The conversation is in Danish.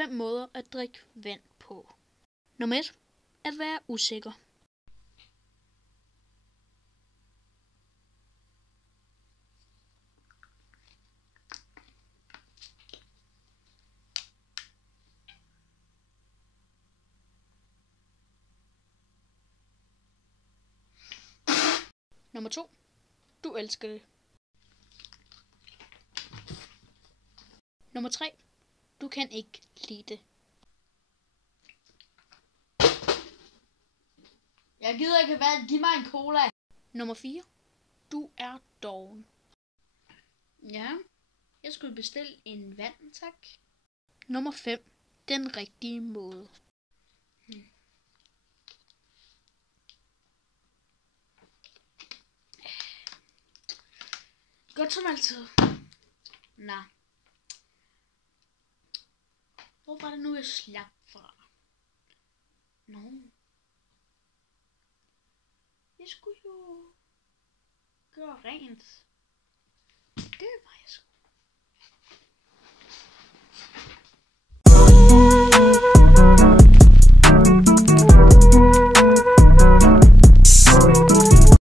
5 måder at drikke vand på. Nummer 1. At være usikker. Nummer 2. Du elsker det. Nummer 3. Du kan ikke lide det. Jeg gider ikke vand. Giv mig en cola. Nummer 4. Du er doven. Ja, jeg skulle bestille en vand, tak. Nummer 5. Den rigtige måde. Godt som altid. Nå. Hvor var det nu, jeg slap fra? Nå. Jeg skulle jo gøre rent.